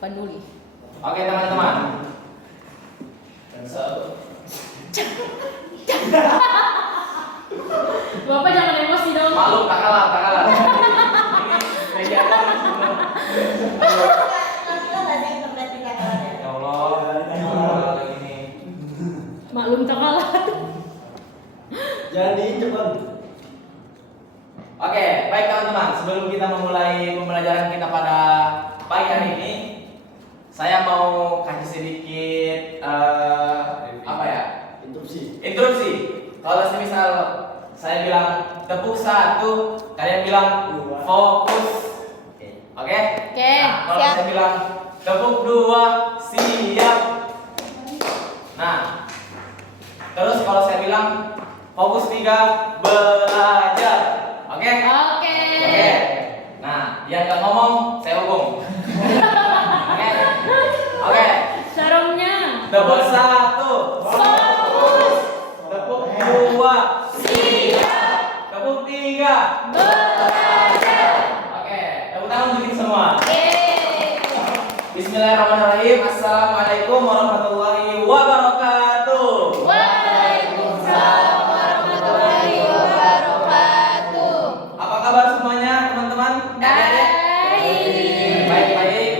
peduli. Oke teman-teman. Bapak jangan emosi dong. Malu, tak kalah. Ini media apa? Ya Allah, lagi nih. Maklum tak kalah. Jadi cepat. Oke, baik teman-teman. Sebelum kita memulai pembelajaran kita pada pagi hari ini, saya mau kasih sedikit apa ya? Interupsi. Kalau semisal saya bilang tepuk satu, kalian bilang fokus. Oke? Oke, Nah, kalau siap. saya bilang tepuk dua, siap. Nah, terus kalau saya bilang fokus tiga, belajar. Oke? Oke. Oke. Nah, yang nggak ngomong saya hukum. Oke. Oke. Sarungnya. Tepuk satu. Fokus. Tepuk dua. Siap. Tepuk tiga. Belajar. Oke. Tepuk tangan untuk kita semua. Oke. Bismillahirrahmanirrahim. Assalamualaikum warahmatullahi wabarakatuh. Waalaikumsalam warahmatullahi wabarakatuh. Apa kabar semuanya, teman-teman? Baik. Baik.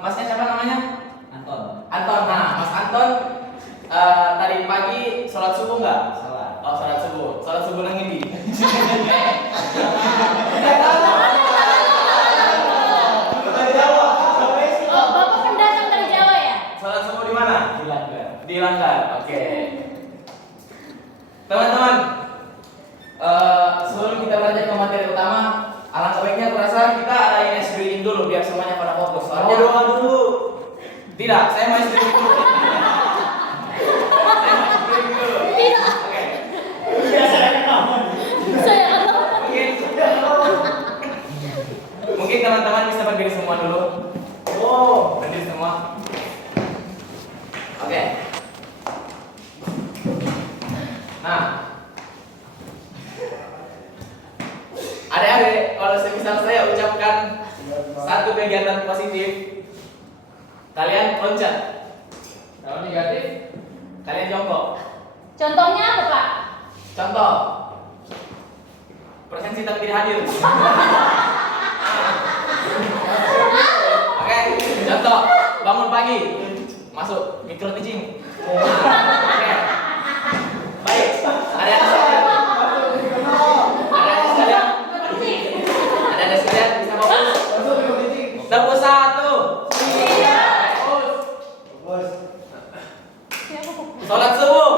Masnya siapa namanya? Anton. Nah, Mas Anton tadi pagi sholat subuh nggak? Oh, sholat subuh nang ini. Oh, Bapak pendatang dari Jawa ya? Sholat subuh di mana? Di Langgar. Oke. Teman-teman, sebelum kita belajar ke materi utama, alangkah baiknya aku rasa kita adain ice breathing dulu biar semuanya pada fokus. Soalnya Doa dulu. tidak, saya mau ice breathing dulu. Saya mau ice breathing dulu. Tidak. Oke. Saya kalau Mungkin teman-teman bisa berdiri semua dulu. Oh. Berdiri semua. Oke. Nah, adik-adik, kalau semisal saya ucapkan satu kegiatan positif, kalian loncat. Kalau negatif, kalian jongkok. contohnya apa, Pak? Contoh, presensi tapi tidak hadir. Oke, contoh, bangun pagi, masuk mikro teaching. Oke, baik. Ada sekalian bisa fokus. Tepuk satu. Sholat subuh.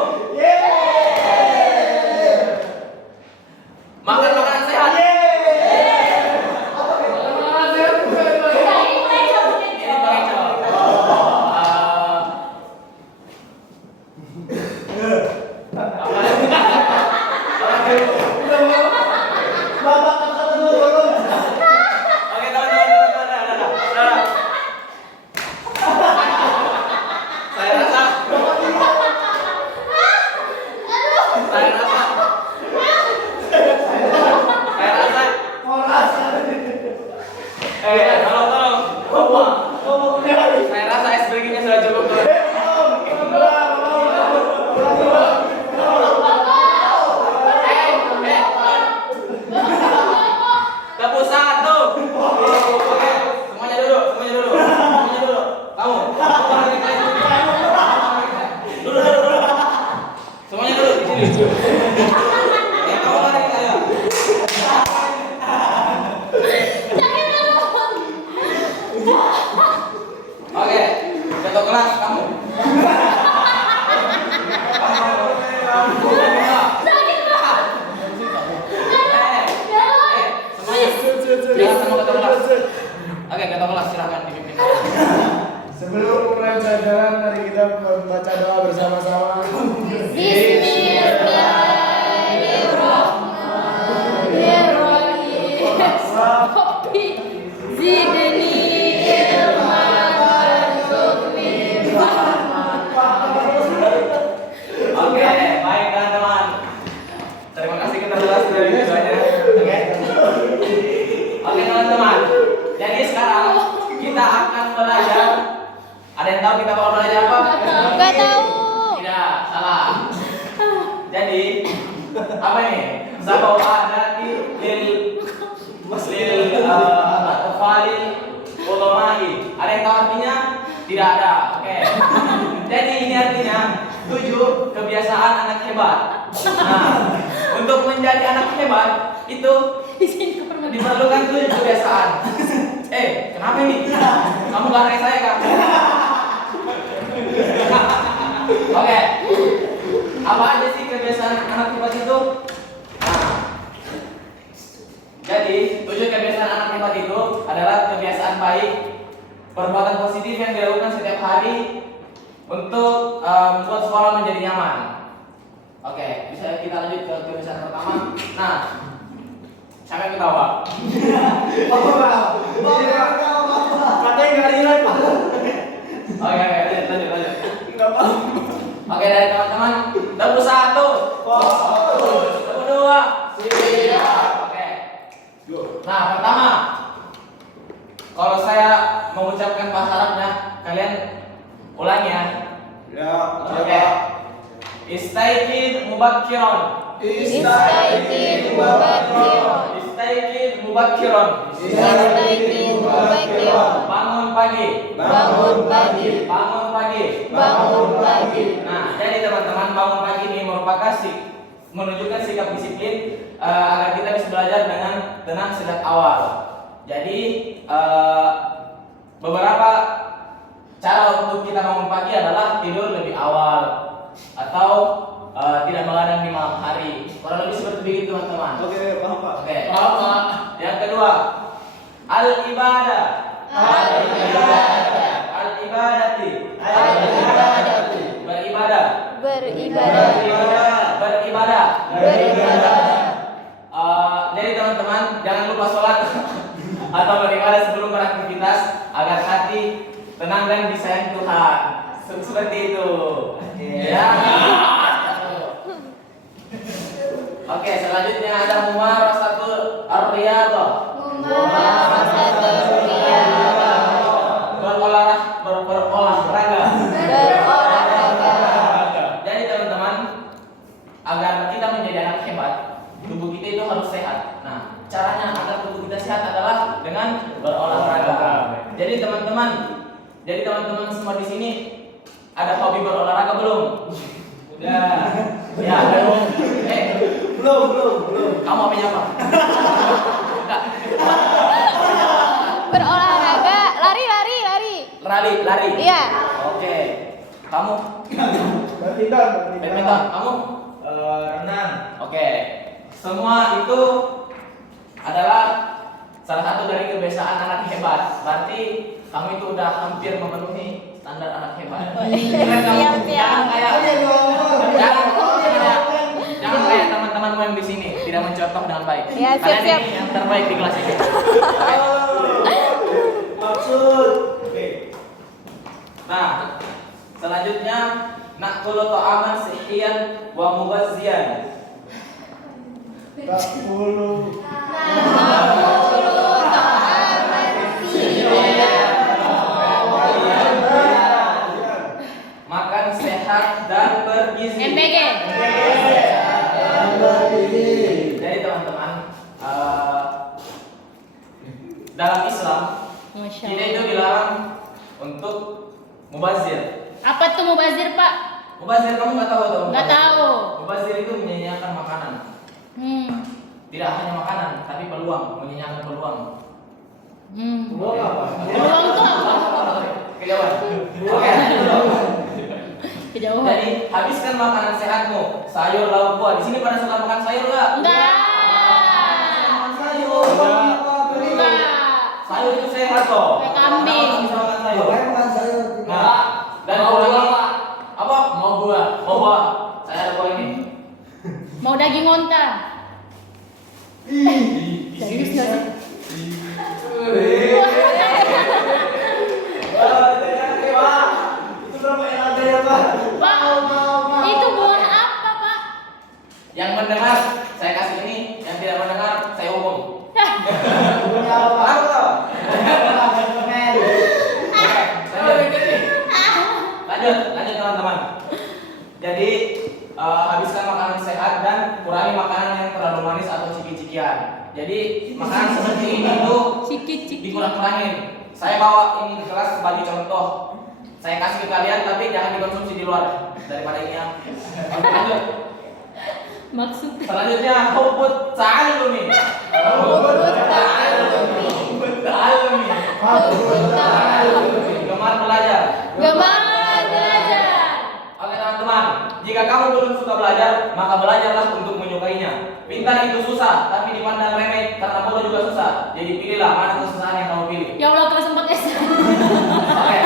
Makan makanan sehat. Ini pengecoh. Oke, teman-teman. Saya rasa tolong. Saya rasa ice breakingnya sudah cukup tuh. Tepuk satu. Oke, semuanya duduk. Kamu. Duduk. Semuanya duduk di sini. Ya, kamu lari ke saya. Oke, ketua kelas kamu. Semuanya. Jangan sama ketua kelas. Oke, ketua kelas silakan dipimpin. Sebelum mulai pelajaran, mari kita membaca doa bersama-sama. Bismillahirrahmanirrahim. Kopi zidni ilman warzuqni fahman. Oke, baik teman-teman. Terima kasih kita jelas dari videonya. Oke. Oke teman-teman. Jadi sekarang kita kita akan belajar. Ada yang tahu kita bakal belajar apa? Nggak tahu. Tidak, salah. Jadi apa nih? Sabau adati lil atfalil ulama'i. Ada yang tahu artinya? Tidak ada. Oke. Jadi ini artinya 7 kebiasaan anak hebat. Nah, untuk menjadi anak hebat itu diperlukan 7 kebiasaan. Kenapa ini? Kamu bareng saya kan? Oke. Apa aja sih kebiasaan anak hebat itu? Nah, jadi 7 kebiasaan anak hebat itu adalah kebiasaan baik, perbuatan positif yang dilakukan setiap hari untuk membuat sekolah menjadi nyaman. Oke, bisa kita lanjut ke kebiasaan pertama. Nah, siapa yang ketawa? Katanya nggak relate, Pak. Oke, lanjut. Oke, dari teman-teman, 21, 22, siap. Oke. Nah, pertama, kalau saya mengucapkan bahasa Arabnya, kalian ulangi ya. Ya, Oke. Istaikid mubakkiron. Istaikid mubakkiron. Istaikid mubakkiron. Istaikid mubakkiron. Bangun pagi. Bangun pagi. Bangun pagi. Bangun pagi. Nah, jadi teman-teman, bangun pagi ini merupakan menunjukkan sikap disiplin agar kita bisa belajar dengan tenang sejak awal. Jadi beberapa cara untuk kita bangun pagi adalah tidur lebih awal atau tidak begadang di malam hari. Kurang lebih seperti begitu, teman-teman. Oke, paham, Pak. Oke. Yang kedua, al-ibadah. Al-ibadah. Al-ibadati. Al-ibadati. Beribadah. Beribadah. Beribadah. Beribadah. Jadi teman-teman, jangan lupa sholat atau beribadah sebelum beraktivitas agar hati tenang dan disayang Tuhan. Seperti itu. Ya. Oke, selanjutnya ada mumarasatul ar-riyadhah. Mumarasatul riyadhah. Berolahraga. Berolahraga. Jadi teman-teman, agar kita menjadi anak hebat, tubuh kita itu harus sehat. Nah, caranya agar tubuh kita sehat adalah dengan berolahraga. Jadi teman-teman semua di sini ada hobi berolahraga belum? Udah. Ya, belum. Kamu hobinya apa? Berolahraga. Lari. Lari. Iya. Oke. Kamu? Badminton. Kamu? Renang. Oke. Semua itu adalah salah satu dari kebiasaan anak hebat. Berarti kamu itu udah hampir memenuhi standar anak hebat. Siap. Jangan kayak teman-temanmu yang di sini tidak mencontoh dengan baik. Ya, Kalian siap. ini yang terbaik di kelas ini. Maksud. Oke. Nah, selanjutnya nakulu ta'aman sihhiyan wa mughazziyan. 10. Makan sehat dan bergizi. MPG. Jadi teman-teman, dalam Islam Masya kita Allah. itu dilarang untuk mubazir. Apa tuh mubazir, Pak? Mubazir kamu nggak tahu atau? Nggak tahu. Mubazir itu menyanyiakan makanan. Tidak hanya makanan, tapi peluang, menyanyiakan peluang. Peluang apa? Peluang tuh apa? Kejauhan. Oke. Kejauhan. Jadi habiskan makanan sehatmu, sayur, lauk, buah. Di sini pada suka makan sayur nggak? Enggak. Sayur. Enggak. Sayur itu sehat kok. Kayak kambing. Kenapa bisa makan sayur? makan sayur? Nah, dan ulangi apa? Mau buah. Saya ada buah ini. Mau daging onta. Serius nggak sih? Itu berapa enak ya, Pak? Pak, itu buah apa, Pak? Yang mendengar saya kasih ini, yang tidak mendengar saya umum. Punya apa? Tahu toh? Jadi makanan seperti ini tuh Ciki-ciki. dikurang-kurangin. Saya bawa ini di kelas sebagai contoh. Saya kasih ke kalian tapi jangan dikonsumsi di luar daripada ini ya. Oke, lanjut. Maksudnya. Selanjutnya hubut ta'allumi. Gemar belajar. Gemar belajar. Oke teman-teman, jika kamu belum suka belajar, maka belajarlah untuk menyukainya. Pintar itu susah, tapi dipandang remeh karena bodoh juga susah. Jadi pilihlah mana kesusahan yang kamu pilih. Ya Allah, kelas 4 SD. Oke.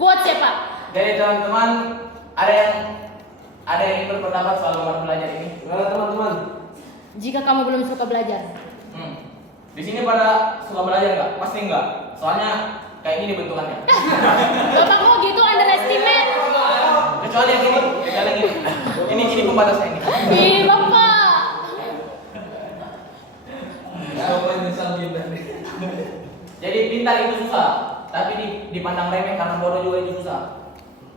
Kuat siapa? Jadi teman-teman, ada yang berpendapat soal gemar belajar ini? Gimana teman-teman? Jika kamu belum suka belajar. Di sini pada suka belajar nggak? Pasti nggak. Soalnya kayak gini bentukannya. Bapak kok gitu underestimate? Kecuali yang ini, kecuali yang ini. Ini pembatasnya ini. Ih, Bapak. Jadi pintar itu susah, tapi dipandang remeh karena bodoh juga itu susah.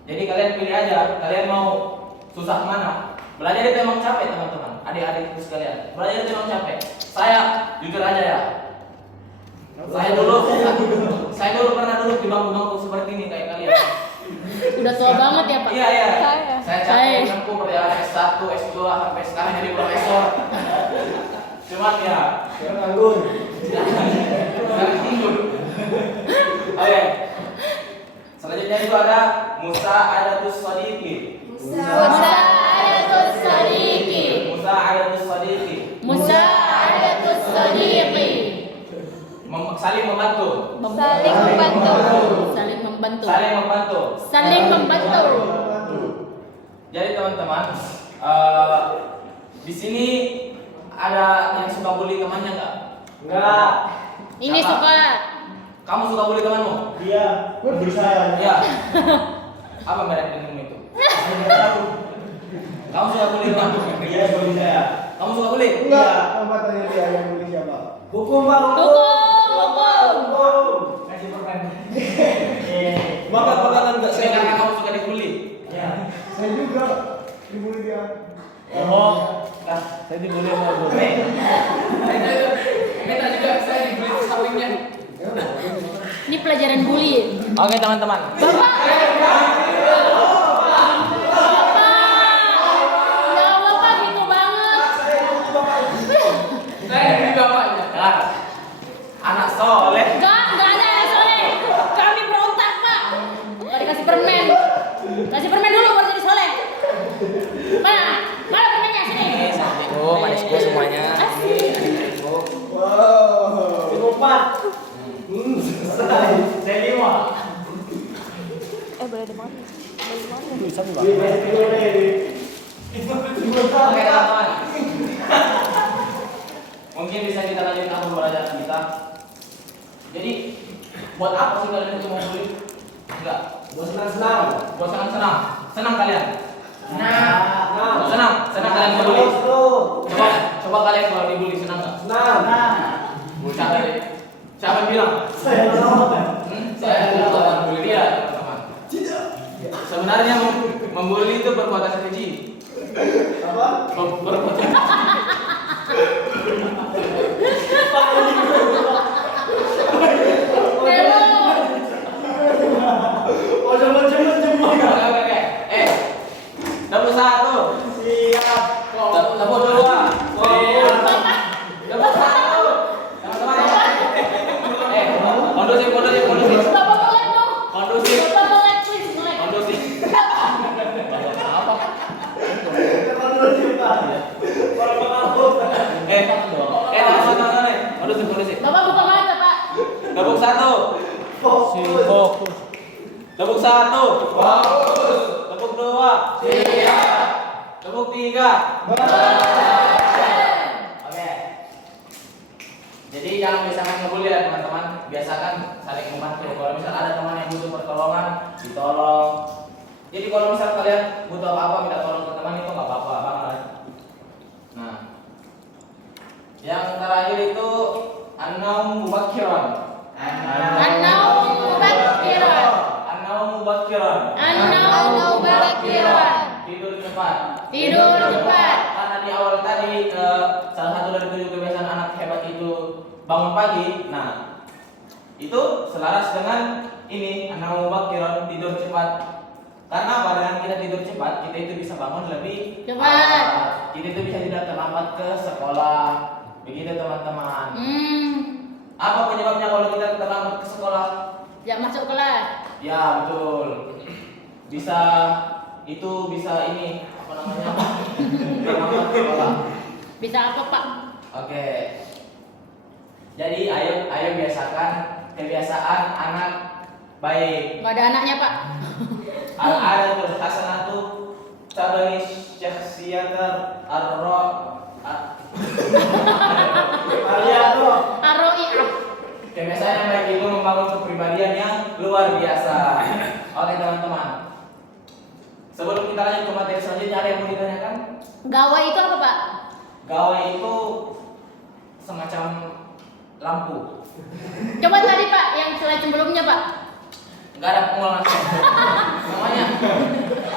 Jadi kalian pilih aja, kalian mau susah kemana? Belajar itu emang capek teman-teman, adik-adik itu sekalian. Belajar itu emang capek. Saya jujur aja ya. Saya dulu pernah duduk di bangku-bangku seperti ini kayak kalian. Udah tua banget ya, Pak? Iya. Saya. Saya capek menempuh perjalanan S1, S2 sampai sekarang jadi profesor. Cuman ya, Sekarang nganggur. Oke. Selanjutnya itu ada Musa Adatus Sadiqi. Musa'adatus sadiqi. Musa Adatus Sadiqi. Musa'adatus sadiqi. Saling membantu. Saling membantu. Saling membantu. Saling membantu. Saling membantu. Jadi teman-teman, di sini ada yang suka bully temannya nggak? Enggak. Ini Siapa? suka. Kamu suka bully temanmu? Iya. Gue berusaha. Iya. Apa merek denganmu itu? Kamu suka bully temanmu? Iya, boleh saya. Kamu suka bully? Enggak. Apa tanya dia yang boleh siapa? Hukum bang. Hukum. Kasih permen. Bakat-bakatan nggak sih karena kamu suka dibully? Ya. Saya juga dibully dia. Oh, Saya dibully sama gue. Kita juga saya dibully sampingnya. Ini pelajaran bully. Oke teman-teman. Bapak. Ya Allah, Pak, gitu banget. Saya ini bapaknya. Anak soleh. Enggak ada yang soleh. Kami berontak, Pak. Enggak dikasih permen. Kasih permen dulu baru jadi soleh. Mana permennya sini? Manisku semuanya. Wow. 4. Selesai. Saya 5. Boleh dimakan. Oke teman-teman. Mungkin bisa kita lanjutkan pembelajaran kita. Jadi buat apa sih kalian itu mau bully? Enggak. Buat senang-senang. Buat senang-senang. Senang kalian. Senang. Senang kalian bully. Coba kalian kalau dibully senang nggak? Senang. Siapa yang bilang? Saya mau. Saya adalah bully dia, teman-teman. Sebenarnya membuli itu perbuatan keji. Apa? Perbuatan. Oh, jangan. Oke. Dapur 1. Siap. Dapur 2. Siap. Dapur 1. Teman-teman. Kondusif. Bapak melek dong. Kondusif. Bapak melek, please, melek. Kondusif. Apa? Teman-teman. Kondusif. Bapak buka mata, Pak. Dapur 1. Fokus. Tepuk 1. Bagus. Tepuk 2. Siap. Tepuk 3. Oke. Jadi jangan biasakan ngebully ya teman-teman. Biasakan saling membantu. Kalau misal ada teman yang butuh pertolongan, ditolong. Jadi kalau misal kalian butuh apa-apa minta tolong ke teman itu nggak apa-apa banget. Nah, yang terakhir itu an-naum mubakkiran. An-naum mubakkiran. An-naum mubakkiran. An-naum mubakkiran. Tidur cepat. Tidur cepat. Karena di awal tadi tadi salah satu dari 7 kebiasaan anak hebat itu bangun pagi. Nah, itu selaras dengan ini anak mubakkiran, tidur cepat. Karena apa? Dengan kita tidur cepat, kita itu bisa bangun lebih Cepat. Kita itu bisa tidak terlambat ke sekolah. Begitu teman-teman. Apa penyebabnya kalau kita terlambat ke sekolah? Ya masuk kelas. Ya betul. Bisa ini apa namanya? Terlambat ke sekolah. Bisa apa Pak? Oke. Jadi ayo biasakan kebiasaan anak baik. Nggak ada anaknya Pak. Al-adatul hasanatu tabani syakhsiyatar Arroi'ah. Kebiasaan yang baik itu membangun kepribadian yang luar biasa. Oke teman-teman. Sebelum kita lanjut ke materi selanjutnya, ada yang mau ditanyakan? Gawai itu apa Pak? Gawai itu semacam lampu. Coba tadi Pak, yang slide sebelumnya Pak. Enggak ada pengulangan. Namanya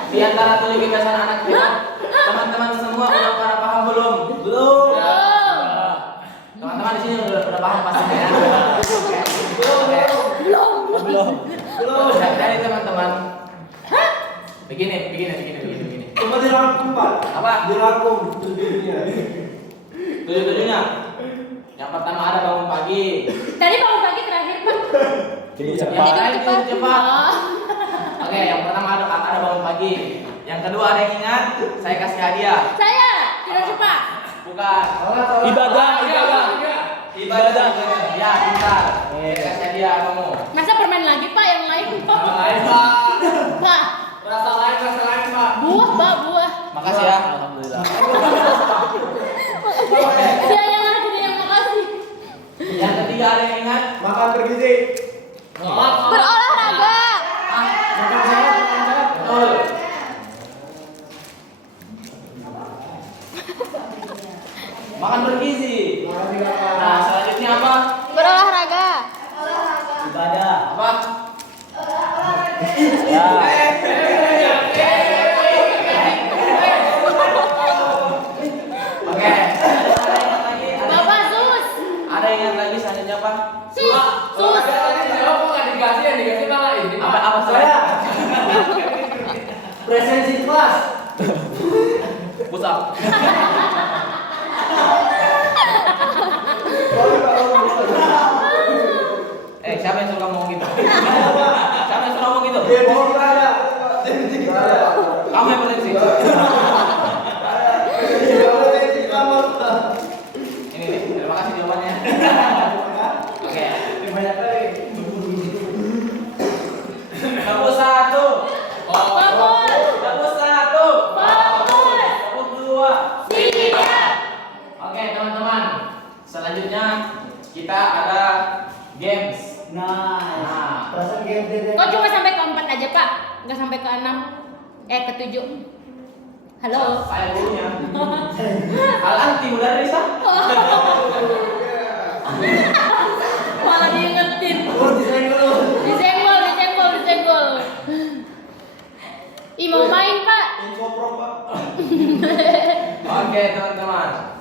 di antara 7 kebiasaan anak hebat, teman-teman semua udah pada paham belum? Belum. Teman-teman di sini udah paham pastinya ya. Belum. Dari teman-teman. Begini. Coba dirangkum Pak. Apa? Dirangkum tujuannya. Tujuh-tujuhnya. Yang pertama ada bangun pagi. Tadi bangun pagi terakhir Pak. Tidur cepat. cepat. Oh. Oke, yang pertama ada bangun pagi. Yang kedua ada yang ingat, saya kasih hadiah. Saya tidur cepat. Bukan. Ibadah. Ibadah. Ya, pintar. Saya kasih hadiah kamu. Masa permen lagi Pak yang lain Pak? Pak, Rasa lain Pak. buah Pak, buah. Makasih ya. Alhamdulillah. Dia yang lagi dia yang makasih. Yang ketiga ada yang ingat? Makan bergizi. Berolahraga. Makan sehat. Betul. Makan bergizi. Nah, selanjutnya apa? Berolahraga. Ibadah. Apa? Ya. Oke. Ada yang ingat lagi? Bapak Sus. Ada yang ingat lagi selanjutnya apa? Sus. Apa Saya. Presensi kelas. Pusat. Siapa yang suka ngomong gitu? Siapa yang suka ngomong gitu? Kamu yang bertensi. Ini nih, terima kasih jawabannya. Oke. Nomor 1. Bagus. Nomor 1. Bagus. Nomor 2. Siap. Oke, teman-teman. Selanjutnya kita ada games. Nah, perasaan game Kok cuma sampai ke 4 aja Pak? Nggak sampai ke 6? Ke 7? Halo. Saya gurunya. Al anti mudarrisa. Malah diingetin. disenggol. Disenggol. Ih mau main Pak? Info pro Pak. Oke, teman-teman.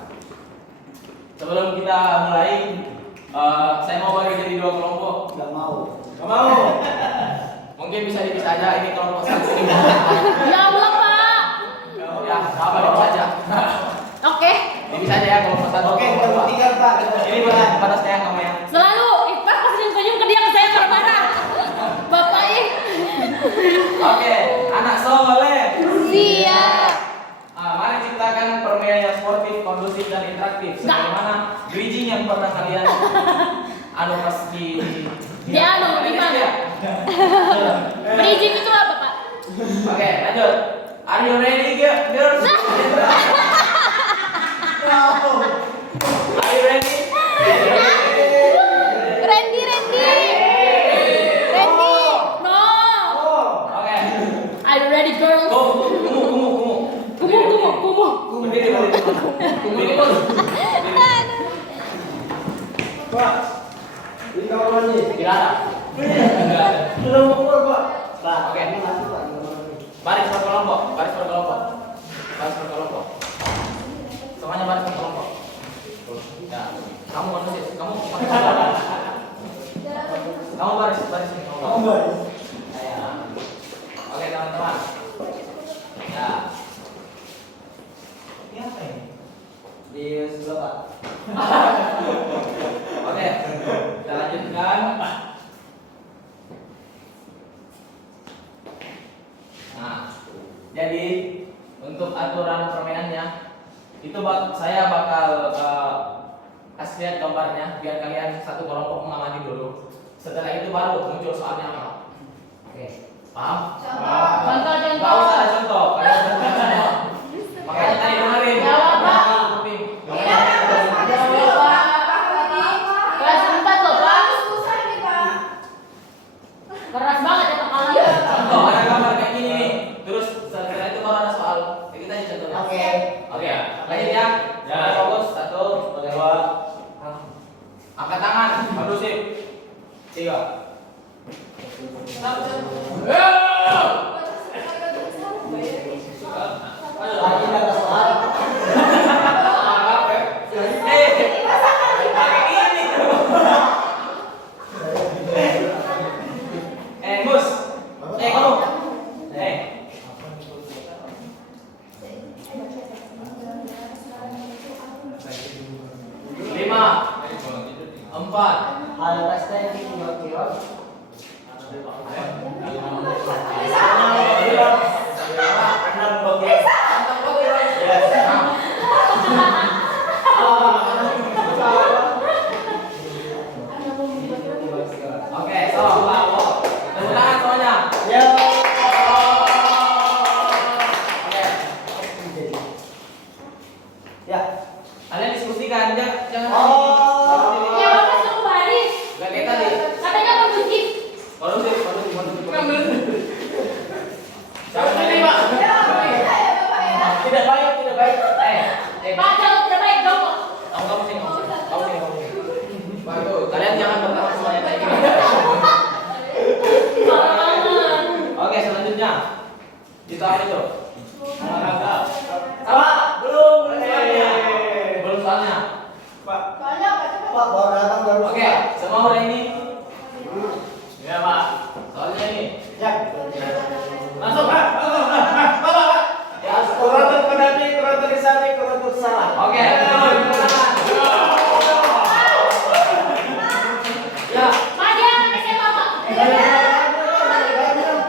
Sebelum kita mulai, saya mau bagi jadi 2 kelompok. Gak mau. Mungkin bisa dipisah aja ini kelompok 1 ini. Ya Allah Pak. Ya, apa dipisah aja. Oke. Dipisah aja ya kelompok 1. Oke, kelompok 3 Pak. Ini pada saya kamu ya. Selalu Pak pas senyum ke dia ke saya marah-marah. Bapak ih. Oke, anak soleh. Siap. Mari ciptakan permainan yang sportif, kondusif dan interaktif. Sebagaimana bridging yang pernah kalian pas di gimana? Bridging itu apa Pak? Oke, lanjut. Are you ready, girls? Are you ready? Randy. No. Oke. Are you ready girls? Kumu. Berdiri. Pak. Ini kawan nih. Tidak ada. Belum keluar Pak. Pak. Oke. Ini masuk Pak. Baris per kelompok. semuanya baris satu kelompok. Ya, kamu manusia, kamu baris ini. Kamu baris. Ya. Oke teman-teman. Ya. Ini apa ini? Di sebelah Pak. Oke, kita lanjutkan. Nah, jadi untuk aturan permainannya itu saya bakal kasih lihat gambarnya biar kalian satu kelompok mengamati dulu. Setelah itu baru muncul soalnya apa? Oke, paham? Contoh. Nggak usah ada contoh, kalian contoh semua. Makanya tadi dengerin. Jawab, Pak. Kelas 4 loh, Pak. Keras banget ya kepalanya. Contoh ada gambar kayak gini nih. Terus setelah itu baru ada soal. Kayak kita aja contohnya. Oke. Oke ya. Lanjut ya. Jangan fokus. 1, 2. Angkat tangan. Kondusif. 3. Lagi ada soal. Mus. Kamu. 5, 4. Hal pasti kira-kira. Oke, so, bravo. Tepuk tangan semuanya. Ya. Oke. Ya. Kalian diskusikan, jangan Ya, Bapak suruh baris. Gak kayak tadi. Katanya kondusif. Kondusif. Jangan tadi, Pak. Tidak baik. Pak, jawab tidak baik, jawab. Kamu sini. Kalian jangan bertahan semuanya kayak gini. Parah banget. Oke, selanjutnya kita apa itu? Olahraga. Sama, belum soalnya. Belum soalnya. Pak, baru datang baru. Oke, semua udah ini. Ya, Pak. Soalnya ini. Ya. Masuk, Pak. Ya, Kurator pendamping, kurator disani, kurator salah. oke. Ya. Pak, dia anak SMA, Pak.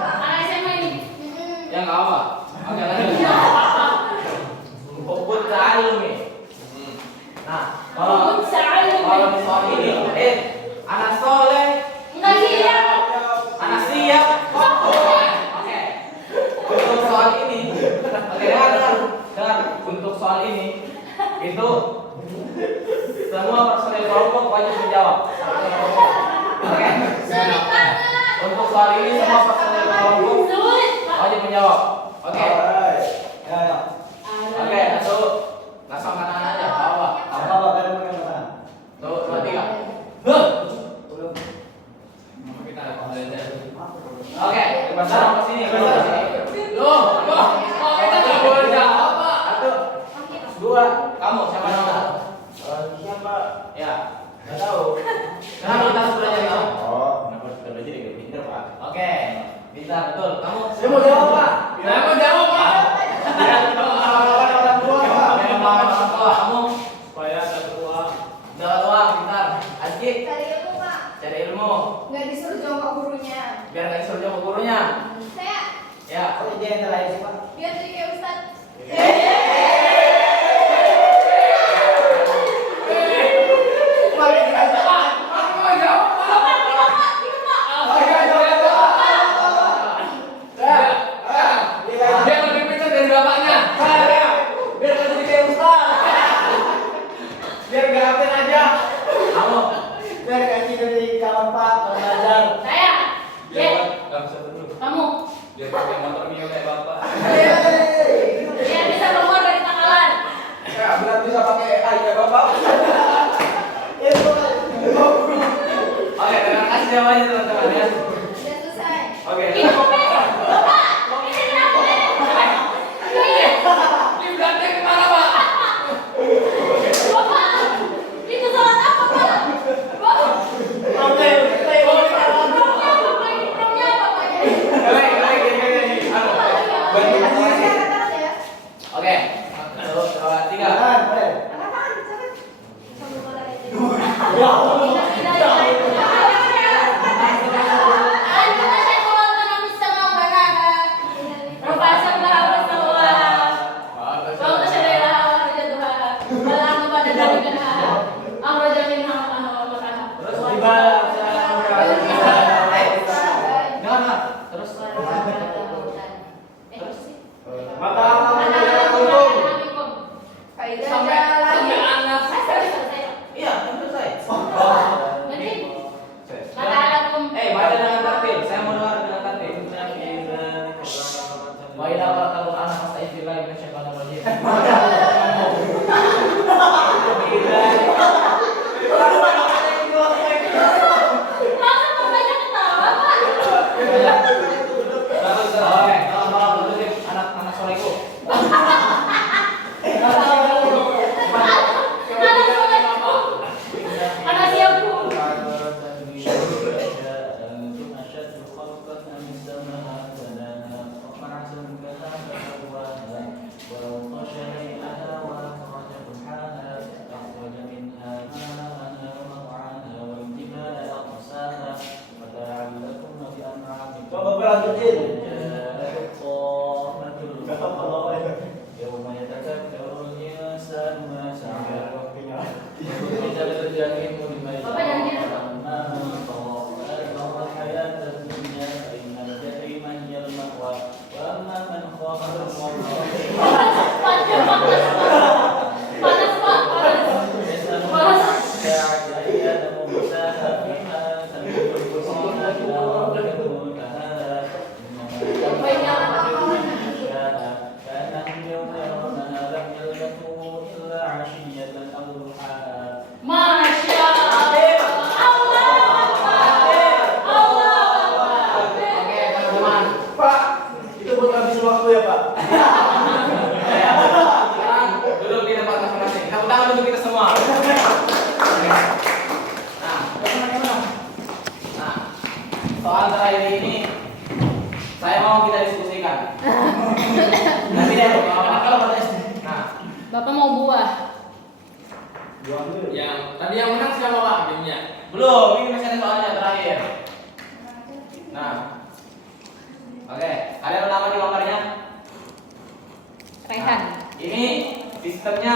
Anak SMA ini. Ya nggak apa. Oke, lanjut. Fokus ta'allum nih. Nah, kalau di soal ini, anak soleh, Enggak siap. anak siap. Oke. Untuk soal ini, oke dengar. Untuk soal ini, itu semua personil kelompok wajib menjawab. Oke. Sulit banget. Untuk soal ini semua personil kelompok Sulit, Pak. wajib menjawab. Oke. Ya. Oke, satu. Langsung angkat tangan aja. Bawa. Apa baru mengenal? Tuh, 2, 3. Oke, sekarang ke sini. Loh, Satu, 2. Kamu siapa nama? Siapa? Ya. Enggak tahu. Kenapa kita harus belajar itu? Oh. Kenapa harus belajar jadi pintar, Pak? Oke, pintar betul. Kamu? Saya mau jawab, Pak. Saya mau jawab, Pak. Orang tua, Pak. Yang melawan orang tua. Kamu? Supaya ada uang. Dapat uang, pintar. Azki, Cari ilmu, Pak. cari ilmu. Nggak disuruh jongkok gurunya. Biar nggak disuruh sama gurunya. Saya Ya. Oh, dia yang terakhir sih, Pak. biar jadi kayak Ustaz. Dia lebih pintar dari bapaknya. Biar nggak jadi kayak Ustaz. Biar nggak absen aja. Kamu? Biar gaji dari kawan Pak belajar. Saya. Ya. Kamu. Dia pakai motor Mio kayak bapak. Biar bisa keluar dari pangkalan. Ya, biar bisa pakai AI ya Bapak. Itu. Oke, terima kasih jawabannya teman-teman ya. Udah selesai. Oke. Ini apa? Bapak. Ini kenapa? Ini berarti kemana, Pak? Masya Allah. Oke, teman-teman. Pak, itu buat habisin waktu ya Pak. Sekarang duduk di tempat masing-masing. Tepuk tangan untuk kita semua. Nah, soal terakhir ini saya mau kita diskusikan. Nanti deh, kalau pada nah, Bapak mau buah. Yang tadi yang menang siapa Pak gamenya? belum. Ini masih ada soalnya terakhir. Nah, oke. Kalian udah nama di lokernya? Rehan. Ini sistemnya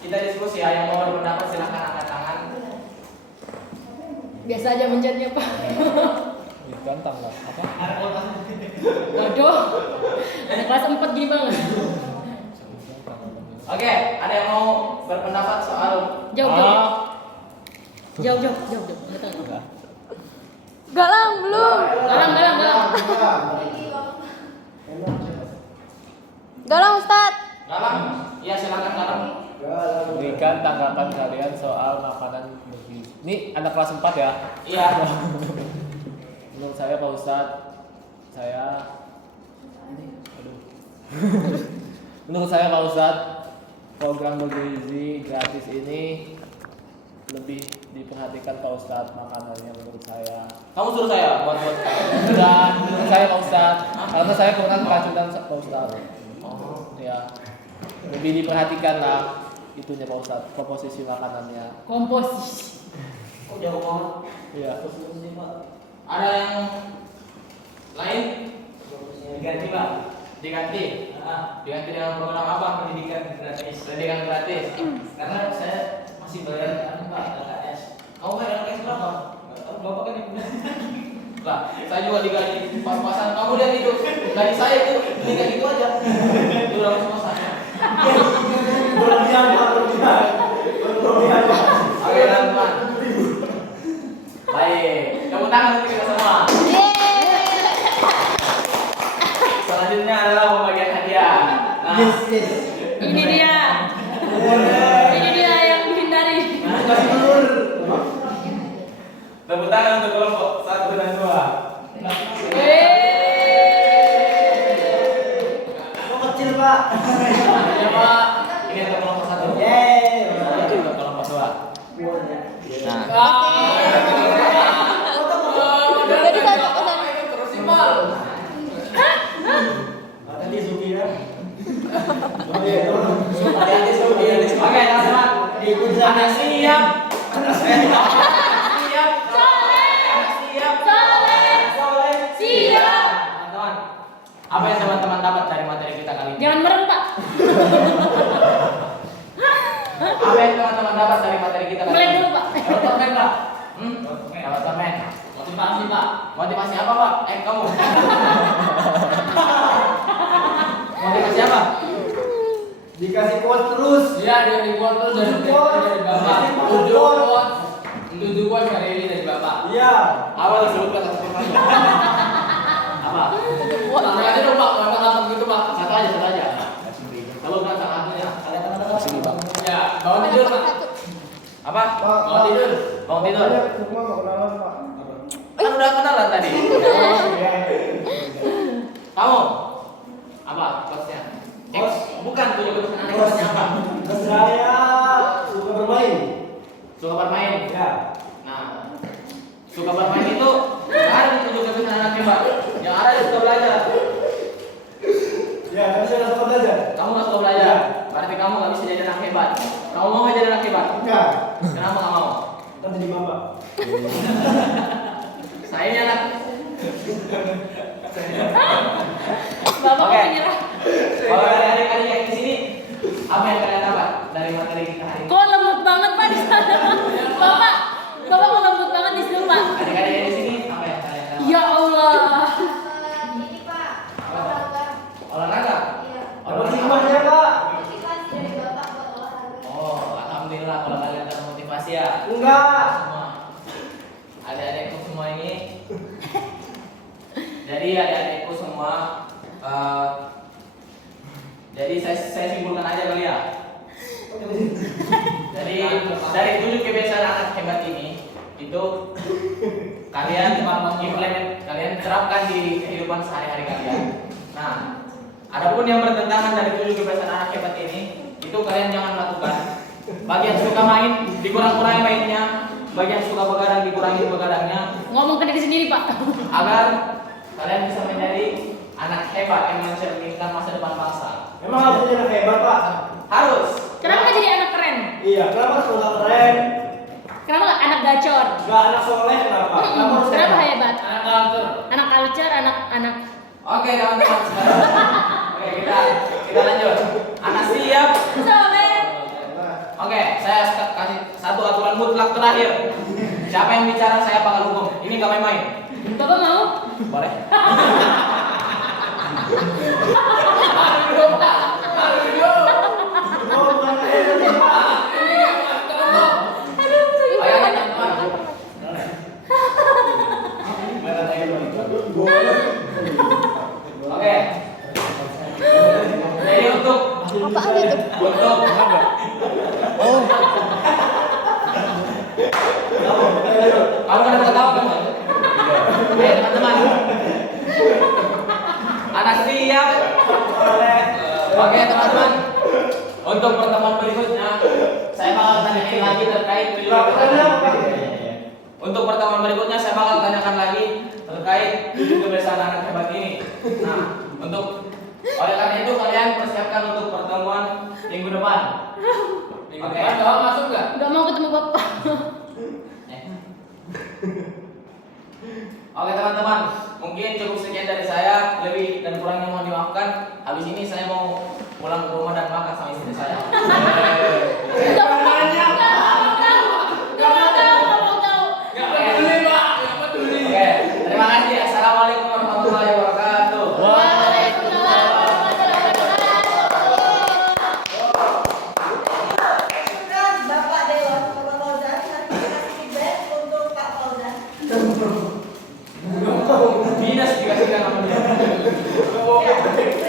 kita diskusi ya. Yang mau berpendapat silahkan angkat tangan. Biasa aja mencetnya Pak. Ganteng lah. Apa? Waduh. Anak kelas 4 gini banget. Oke, ada yang mau berpendapat soal Jauh. Datang. Galang belum. Galang. Galang Ustad. Galang? Iya, silakan Galang. Berikan tanggapan kalian soal makanan bergizi. Ini anak kelas 4 ya. Iya. Menurut saya Pak Ustadz, menurut saya Pak Ustadz, program bergizi gratis ini lebih diperhatikan Pak Ustadz makanannya menurut saya. Kamu suruh saya buat. Dan menurut saya Pak Ustadz, karena saya kurang keracunan Pak Ustadz. Ya, lebih diperhatikan lah itunya Pak Ustadz, komposisi makanannya. Komposisi. Kok jauh banget? Iya. Ada yang lain? Diganti Pak. Diganti dengan program apa? Pendidikan gratis. Karena saya masih bayar Pak LKS. Kamu bayar LKS berapa? Bapak kan yang lah, saya juga digaji pas-pasan. Kamu lihat itu gaji saya itu tinggal gitu aja. Itu udah pas-pasan. Berlebihan Pak. Oke, teman-teman. Baik, tepuk tangan untuk kita semua. Selanjutnya adalah pembagian hadiah. Nah, Ini dia yang dihindari. tepuk tangan untuk kelompok 1 dan 2. Kecil Pak. Ya Pak, ini untuk kelompok 1. Ini untuk kelompok 2. Nah, Jadi satu udah. Terus sih Pak. Tadi Zuki kan. oke teman-teman. Ada siap. Siap. Teman-teman, apa yang teman-teman dapat dari materi kita kali ini? Jangan merem Pak. Apa yang teman-teman dapat dari materi kita kali Melek ini? dulu Pak. Dapat permen Pak? Dapat permen. Motivasi Pak. Motivasi apa Pak? Kamu. Motivasi apa? Dikasih quote terus. Iya, dia dibuat terus dari Bapak. 7 quote kali ini dari Bapak. Iya. Apa disebutkan satu persatu? Apa? Langsung aja dong Pak, Bapak langsung gitu Pak. Satu aja. Kalau nggak salah satunya, kalian teman-teman. Sini Bang. Ya, bangun tidur Pak. Apa? Pak. Bangun tidur. Bangun tidur. Semua mau kenalan Pak. Kan udah kenalan tadi. Kamu? Apa? Bosnya? Bukan, punya keputusan aneh bosnya apa? Saya suka bermain. Suka bermain. Ya. Nah, suka bermain itu nggak ada ditunjuk keputusan anak hebat. Yang ada suka belajar. Ya, tapi saya nggak suka belajar. Kamu nggak suka belajar. Berarti kamu nggak bisa jadi anak hebat. Kamu mau nggak jadi anak hebat? Enggak. Kenapa nggak mau? Kan jadi bapak. Saya ini anak. Bapak Oke. mau menyerah. Kalau dari adik-adik yang di sini, apa yang kalian dapat dari materi kita hari ini? Kok lembut banget Pak di sana? Bapak mau lembut banget di situ Pak. Adik-adik yang di sini, apa yang kalian dapat? Ya Allah. Ini Pak, olahraga. Olahraga. Iya. Apa hikmahnya Pak? Motivasi dari Bapak buat olahraga. Oh, alhamdulillah kalau kalian termotivasi ya. Enggak. Jadi adik-adikku semua, jadi saya simpulkan aja kali ya. Jadi dari 7 kebiasaan anak hebat ini itu kalian kalian terapkan di kehidupan sehari-hari kalian. Nah, adapun yang bertentangan dari 7 kebiasaan anak hebat ini itu kalian jangan lakukan. Bagi yang suka main dikurang-kurangi mainnya, bagi yang suka begadang dikurangi begadangnya, Ngomong ke diri sendiri, Pak. agar kalian bisa menjadi anak hebat yang mencerminkan masa depan bangsa. Memang harus jadi anak hebat, Pak. Harus. Kenapa nggak jadi anak keren? Iya, kenapa harus nggak keren? Kenapa nggak anak gacor? Nggak anak soleh kenapa? Kenapa harus Kenapa hebat? hebat? Anak culture, anak Oke, teman-teman. Oke, kita lanjut. Anak siap. soleh. Oke, saya kasih satu aturan mutlak terakhir. Siapa yang bicara saya bakal hukum. Ini nggak main-main. Bapak mau? Boleh? Oh, bukan hebat, Pak. Ayo, teman-teman. Oke. Jadi untuk Apaan itu? kamu ada ketawa kan? Teman-teman. Anak siap. Oke, teman-teman. Untuk pertemuan berikutnya, saya bakal tanyain lagi terkait Untuk pertemuan berikutnya saya bakal tanyakan lagi terkait 7 kebiasaan anak hebat ini. Nah, oleh karena itu kalian persiapkan untuk pertemuan minggu depan. Minggu depan kamu masuk nggak? Nggak mau ketemu Bapak. Oke teman-teman, mungkin cukup sekian dari saya.